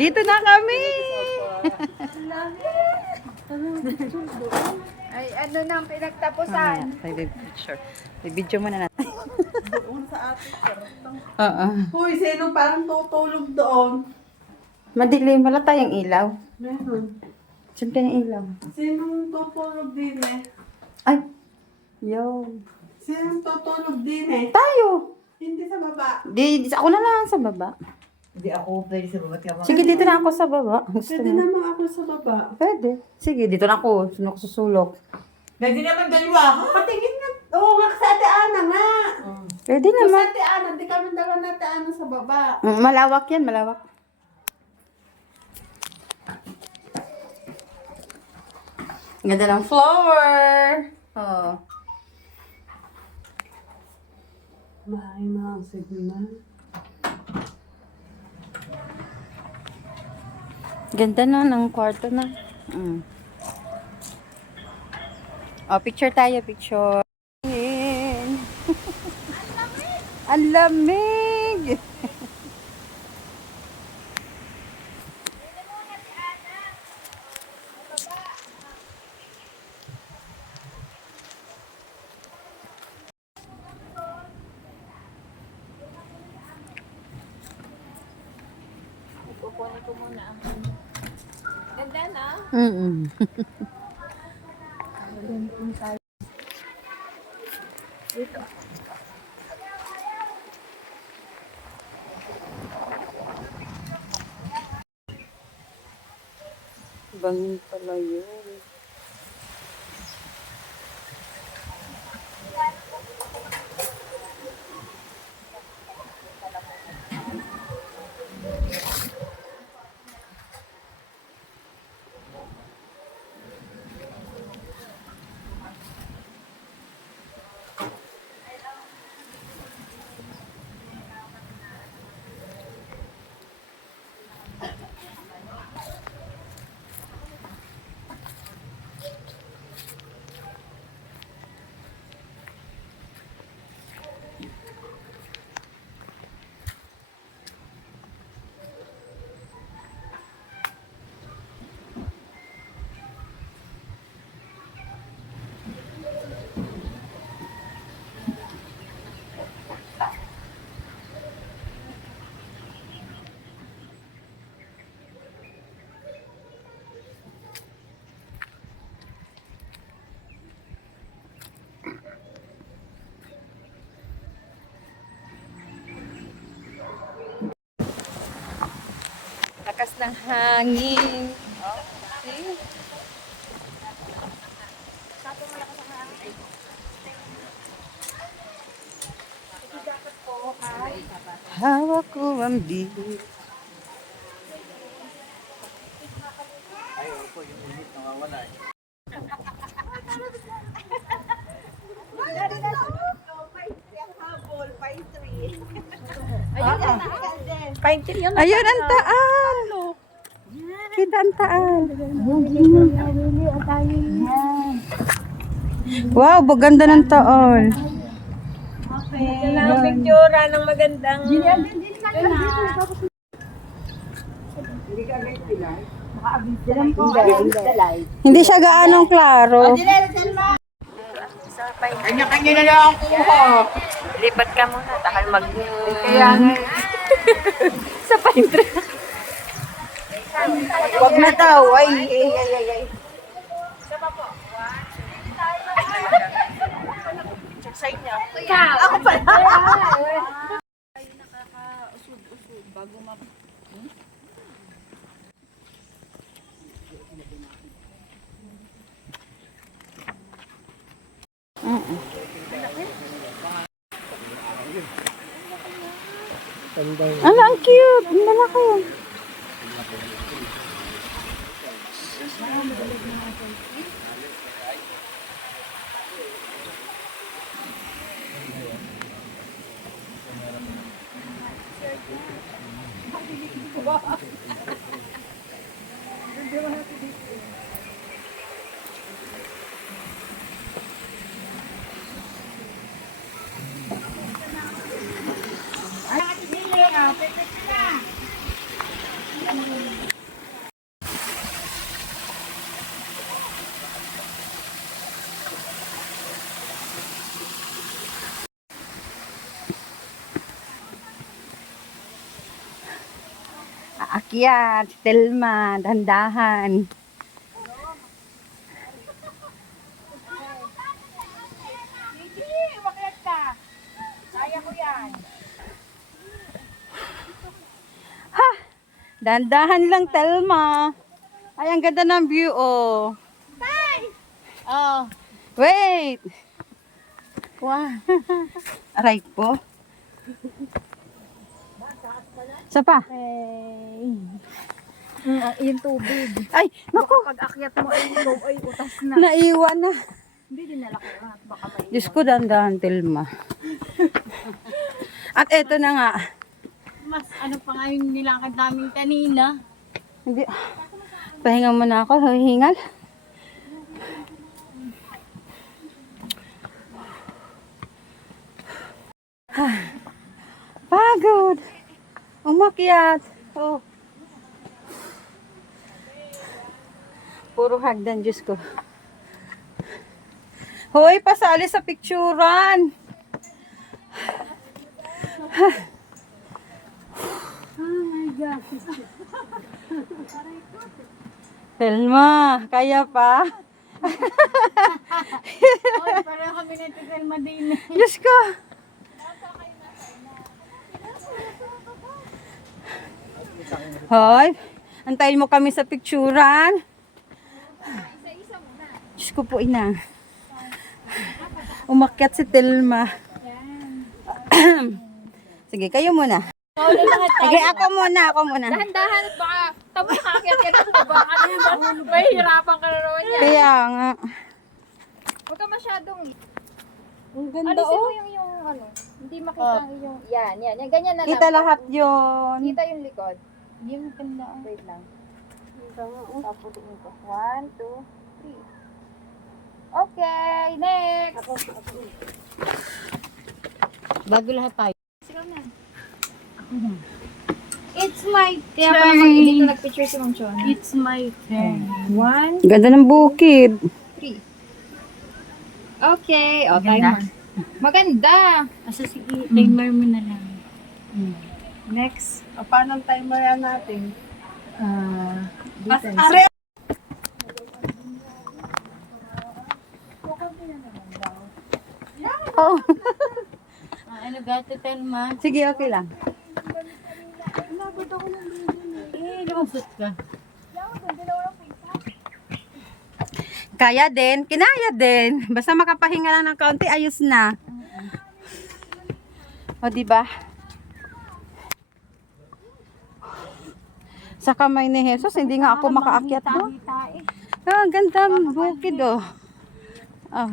Dito na kami. Ay, ano nang pinagtapusan? May picture. May video muna natin. Doon sa ating kartang. Oo. Hoy, sino parang tutulog doon? Madilim. Wala tayong ilaw. Meron. Saan ka yung ilaw? Sinong tutulog din eh? Ay. Yo. Sinong tutulog din eh? Tayo. Hindi sa baba. Ako na lang sa baba. Hindi ako pwede sa babat ka. Sige, dito na ako sa baba. Gusto Pwede mo? naman ako sa baba. Pwede. Sige, dito na ako. Sunod ko susulok. Pwede naman dalawa. Patingin nga. Oo nga, sa Ate Ana nga. Pwede Sa naman. Ate Ana, di kami dalawa na Ate Ana sa baba. Malawak yan, malawak. Ganda ng flower. Oh. May mga signal. Ganda na ng kwarto na. Oh, picture tayo, picture. Ang lamig! Kukunin ko muna ang ganda na. Dito. Bangin pala yun. Lakas ng hangin. Oh, see? Hawak ko ang bibig. Ayaw po, yung init nawawala eh. Ayun ang taal. Kita ang taal. Wow, baganda ng taal. Kailangan picture ng magandang... Hindi siya gaanong klaro. Kanya-kanya na lang ang kuha. Lipat ka muna, dahil Kaya nga. Sa pine tree. Wag na daw. Ay. Ako pala. Ala, ang cute. Ang malaki. Aakyat, si Telma, dandahan. Ha! Dandahan lang, Telma. Ay, ang ganda ng view, oh. Oh. Wait! Wow. Aray po. Isa pa. Yung tubig. Ay, naku. Pag akyat mo ay utas na. Naiwan na. Hindi din nalaki. Baka may... Diyos ko, dandahan, Telma. At eto na nga. Mas ano pa nga yung nilakad namin kanina. Hindi. Pahinga muna ako. Hingal. Pagod. Umakyat. Oh. Puro hagdan, Diyos ko. Hoy, pasali sa picturean. Oh my God. Telma, kaya pa? Oy, pareho kami na tigal madini. Diyos ko. Hoy, antayin mo kami sa picturean. Diyos ko po, ina. Umakyat si Telma. Sige, kayo muna. Sige, ako muna. Dahan-dahan at baka tapos nakakyat ka na baka may hirapan ka na naman yan. Kaya nga. Huwag ka masyadong... Ang ganda, Alisin mo oh. yung ano, hindi makita yung... Yan. Ganyan na lang. Kita lahat yun. Kita yung likod. Hindi mo ganda. Wait lang. Tapos ko. 1, 2, 3. Okay, next. Bago lahat tayo. Sigaw na. It's my turn. Kaya pala dito nagpicture si Ma'am Chona. It's my turn. 1, Ganda ng bukid. 3. Okay. O, timer. Maganda. Asa sige, timer mo na lang. Next. Paano ang timer yan natin? Dito. Oh. Ano gato, Telma? Sige, okay lang. Lumusot ka. Kaya din, kinaya din. Basta makapahinga lang ng kaunti, ayos na. O, diba? Sa kamay ni Jesus, hindi nga ako makaakyat doon. Ah, ang ganda ng bukid, oh. Oh.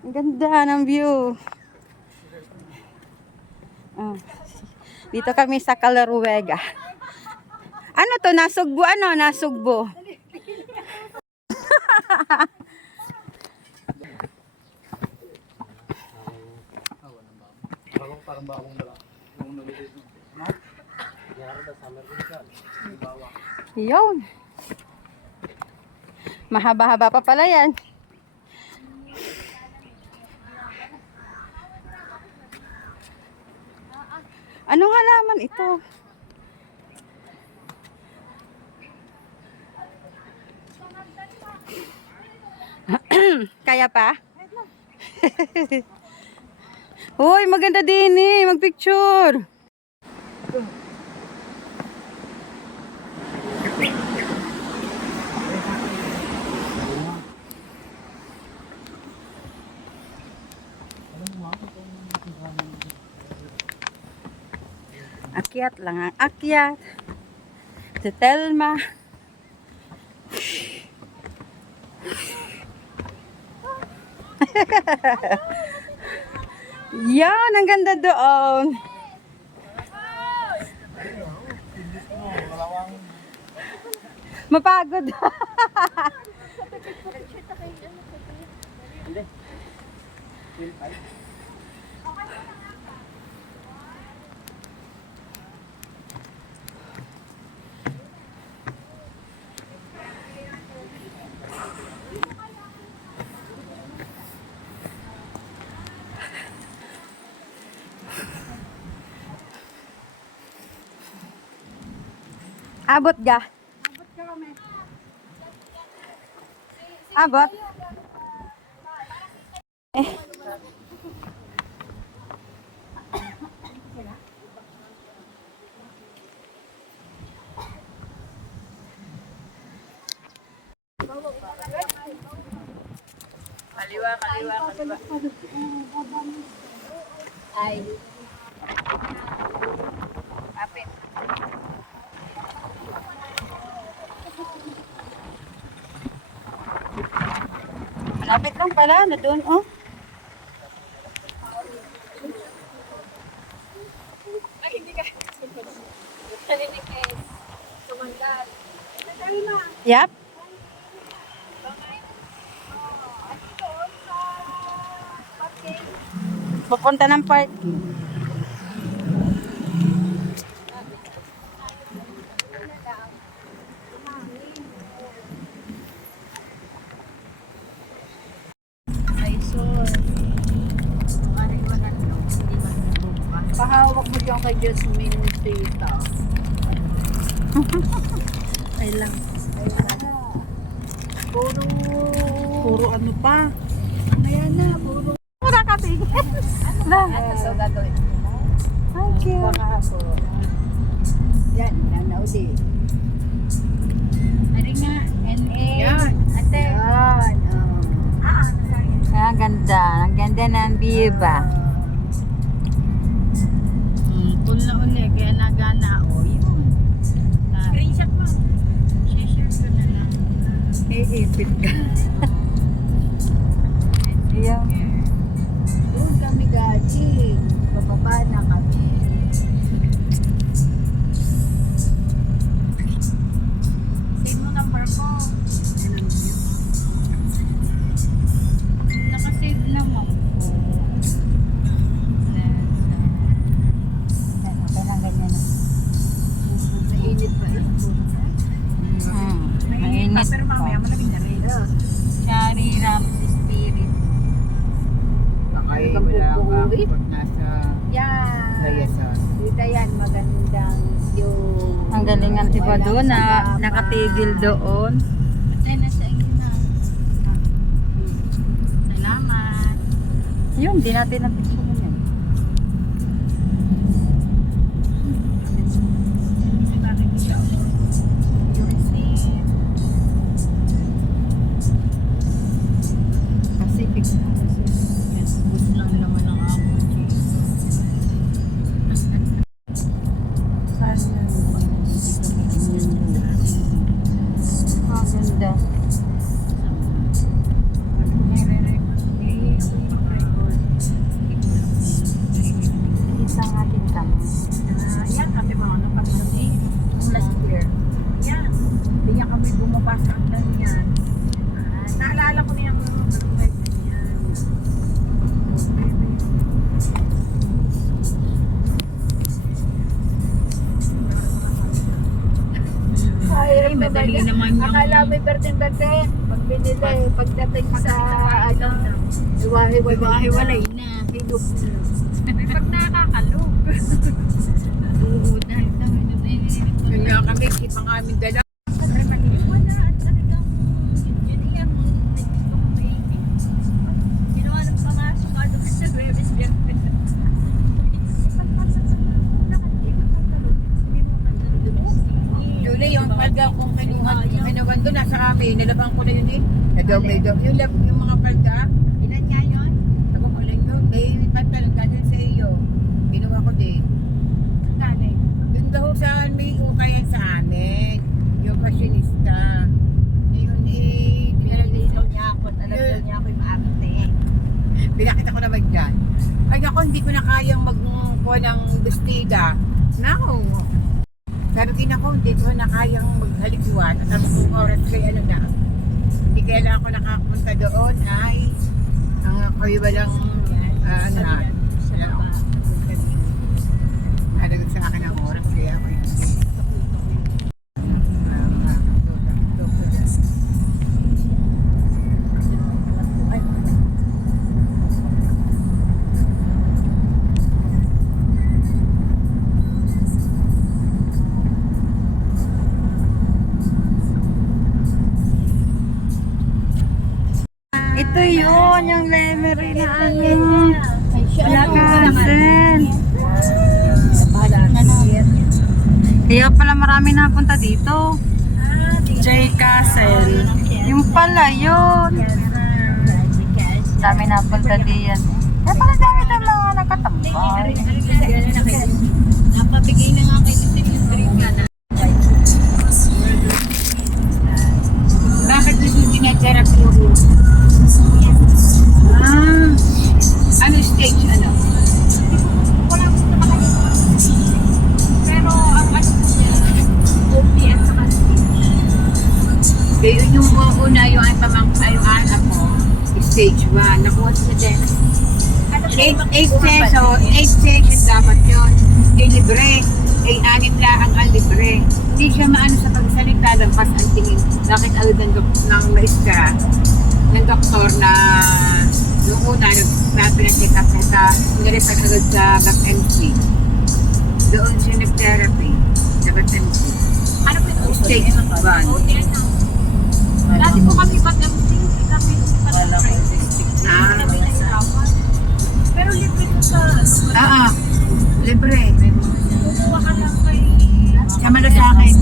Ang ganda ng view. Oh. Dito kami sa Calaruega. Ano to? Nasugbo? Ano? Nasugbo? Parang bawang dala. Yung naliliit. Yara na summer din ka. Bawang. Yun. Mahaba-haba pa pala yan. Anong halaman ito? Kaya pa? Hoy, maganda din eh. Magpicture. Akyat lang ang akyat. Si Telma. Yan, ang ganda doon. Mapagod. Abot ga. Abot. Eh. Ay. Kapit. Malapit lang pala na doon, oh. Ay, hindi ka. Hindi ka. Tumanggal. Yap. Pupunta ng park. Ay, sure. Pahawak mo dyan kay Jasmine Tita. Ay lang. Puro ano pa. Ayan na, puro. Wala ka tingin. Ano so gagawin mo? Thank you. Baka po. Yan, yan na uli. Ari nga, NA. Yan. Ate. Yan. Ah, ganda. Ang ganda ng view ba? Pull na uli, kaya nagana. O, yun. Screenshot mo. Share ko na lang. Iipit ka. Ayan. Doon kami gaji. Bababa na kami. Save mo number ko. Nakasave naman po. Okay lang ganyan. Mainit pa ito. Mainit Pero pa. mamaya malamig na rin. Shari Ramses Spirit. Ay, wala ka pag nasa Yan. layasan. Dito yan, magandang view. Ang galingan iba doon na nakatigil doon. Ate, nasa inyo na. Salamat. Yun, di natin napicture yun. Pacific na. Bus lang naman ang ako. Ah, ganda. Isang atin kami. Yan, kami mga ano kami kami. Last year. Yan. Hindi niya kami bumabas ang ganyan. Naalala ko niya mga ganyan. Ay, madali naman yung- Akala may bertin-bertin. Pag binili, pagdating sa ano, hiwa-hiwalay na. Hinug na. Pag nakakalog. Oo, dahil kami na Kanya kami, ipang aming dala. Julie, yung palga kung kinuwan doon, nasa amin, nilabang ko na yun eh. Yung mga palga, Ilan nga yun? sabi ko lang yun, may pantalon ka dun sa iyo. Ginawa ko din. Galing. Doon daw saan may ukayan sa amin, yung fashionista. Yun eh, Pinalito niya ako. Alam niya ako yung ate. pinakita ko naman dyan. Ay ako, hindi ko na kayang magkuha ng bestida. Nako. Sabi ko ako, hindi ko na kayang maghalikuan. At tapos kung oras kay ano na. Hindi kailangan ako nakapunta doon ay ang ako'y walang ano na. Halagang sa akin ang oras kaya ako hindi. ito yun, yung lemery na ano. Castle. Kaya pala marami napunta dito. J Castle. Yung pala yun. Dami napunta diyan. Kaya pala dami na mga nakatambay. Napabigay na nga kayo sa yung drink ka na. Bakit gusto dinatherapy yung ano stage, ano? Wala ko sa makalimutan. Pero ang ano niya, OPS sa Kaya yun yung una, yung yung anak ko, stage 1. Nakuha siya din. 8 sessions dapat yun. Libre. 6 lang ang libre. Hindi siya maano sa pagsalita, lampas ang tingin. Bakit agad ng maestra, ng doktor na yung una, nagpapinacheck up na sa, nirepag agad sa BAC-MC. Doon siya nag-therapy sa BAC-MC. Ano po ito? Stage 1. OTN na. Dati po kami pag-MC, kami Ah. kami nahirapan. Pero libre ko sa Libre. kukuha ka lang kay Sa malasakit,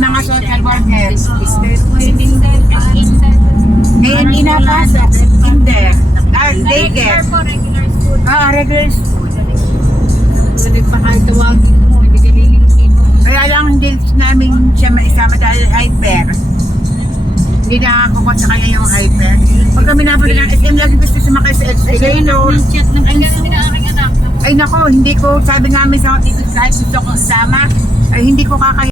mga social workers. Ngayon inapasa, kinder, daycare. regular po, regular school. Regular school. Pwede pa kahit tawagin mo, hindi ka lilingin mo. Kaya lang hindi namin siya maisama dahil hyper. Hindi nakakuha sa kanya yung hyper. Pag kami napunta ng SM, lagi gusto sumakay sa escalator. Ay, ganun din ang aking anak. Ay nako, hindi ko, sabi nga sa dito kahit gusto ko kasama, ay hindi ko kakaya.